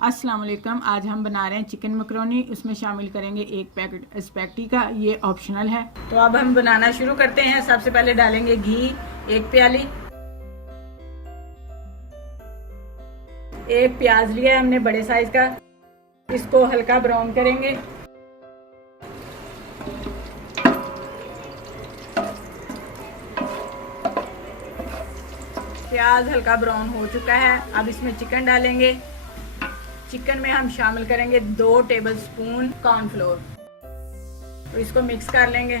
अस्सलाम वालेकुम। आज हम बना रहे हैं चिकन मकरोनी। उसमें शामिल करेंगे 1 पैकेट स्पैगेटी का, ये ऑप्शनल है। तो अब हम बनाना शुरू करते हैं। सबसे पहले डालेंगे घी 1 प्याली। 1 प्याज लिया है हमने बड़े साइज का, इसको हल्का ब्राउन करेंगे। प्याज हल्का ब्राउन हो चुका है। अब इसमें चिकन डालेंगे। चिकन में हम शामिल करेंगे 2 टेबलस्पून कॉर्नफ्लोर। तो इसको मिक्स कर लेंगे।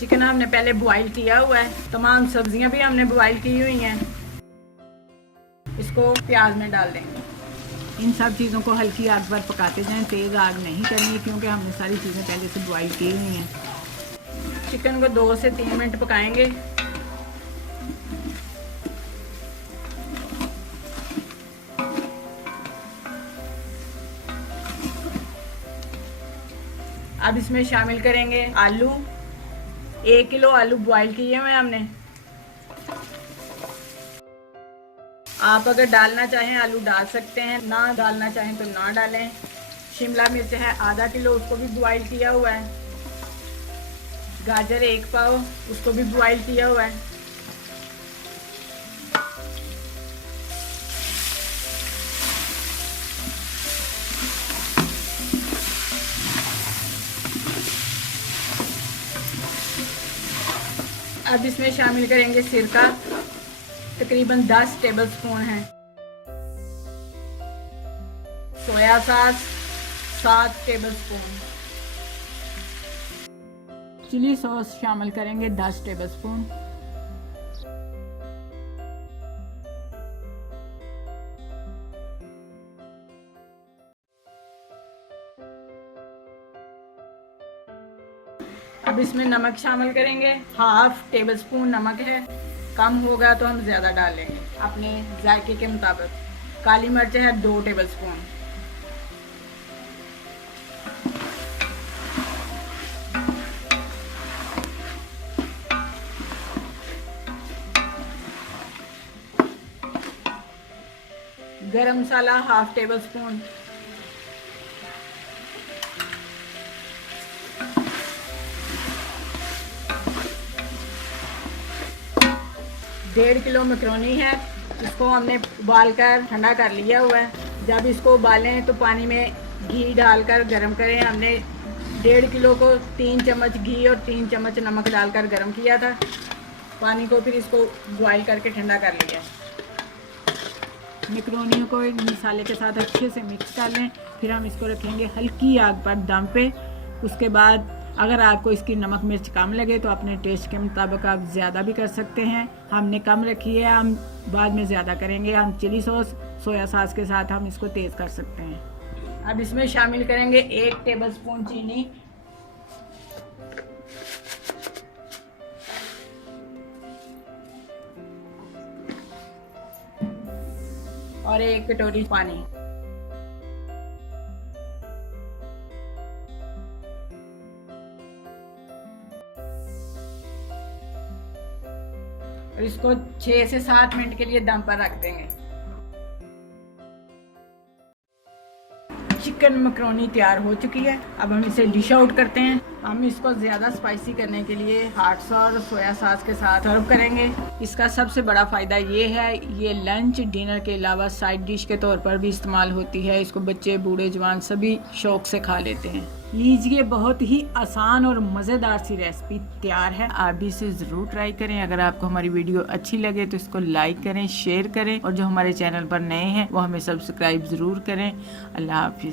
चिकन हमने पहले बॉईल किया हुआ है, तमाम सब्जियां भी हमने बॉईल की हुई हैं। इसको प्याज में डाल देंगे। इन सब चीज़ों को हल्की आग पर पकाते जाएं, तेज़ आग नहीं करनी क्योंकि हमने सारी चीज़ें पहले से बॉईल की हुई हैं। चिकन को 2 से 3 मिनट पकाएंगे। अब इसमें शामिल करेंगे आलू। 1 किलो आलू बॉईल किए हुए हमने। आप अगर डालना चाहें आलू डाल सकते हैं, ना डालना चाहें तो ना डालें। शिमला मिर्च है आधा किलो, उसको भी बॉईल किया हुआ है। गाजर 1 पाव, उसको भी बॉईल किया हुआ है। अब इसमें शामिल करेंगे सिरका, तकरीबन 10 टेबलस्पून है। Soya sauce 7 tablespoon. Chilli sauce शामिल करेंगे 10 टेबलस्पून। अब इसमें नमक शामिल करेंगे। 1/2 टेबलस्पून नमक है, कम होगा तो हम ज़्यादा डालेंगे अपने जायके के मुताबिक। काली मिर्च है 2 टेबलस्पून। गरम मसाला 1/2 टेबलस्पून। डेढ़ किलो मकरोनी है, इसको हमने उबाल कर ठंडा कर लिया हुआ है। जब इसको उबालें तो पानी में घी डालकर गरम करें। हमने 1.5 किलो को 3 चम्मच घी और 3 चम्मच नमक डालकर गरम किया था पानी को, फिर इसको बॉईल करके ठंडा कर लिया। मकरोनियों को मसाले के साथ अच्छे से मिक्स कर लें। फिर हम इसको रखेंगे हल्की आग पर दम पे। उसके बाद अगर आपको इसकी नमक मिर्च कम लगे तो अपने टेस्ट के मुताबिक आप ज़्यादा भी कर सकते हैं। हमने कम रखी है, हम बाद में ज़्यादा करेंगे। हम चिली सॉस सोया सॉस के साथ हम इसको तेज़ कर सकते हैं। अब इसमें शामिल करेंगे 1 टेबलस्पून चीनी। और 1 कटोरी पानी। और इसको 6 से 7 मिनट के लिए दम पर रख देंगे। चिकन मकरोनी तैयार हो चुकी है। अब हम इसे डिश आउट करते हैं। हम इसको ज़्यादा स्पाइसी करने के लिए हॉट सॉस और सोया सॉस के साथ सर्व करेंगे। इसका सबसे बड़ा फ़ायदा ये है, ये लंच डिनर के अलावा साइड डिश के तौर पर भी इस्तेमाल होती है। इसको बच्चे बूढ़े जवान सभी शौक से खा लेते हैं। लीजिए, बहुत ही आसान और मज़ेदार सी रेसिपी तैयार है। आप भी इसे ज़रूर ट्राई करें। अगर आपको हमारी वीडियो अच्छी लगे तो इसको लाइक करें, शेयर करें, और जो हमारे चैनल पर नए हैं वो हमें सब्सक्राइब ज़रूर करें। अल्लाह हाफिज़।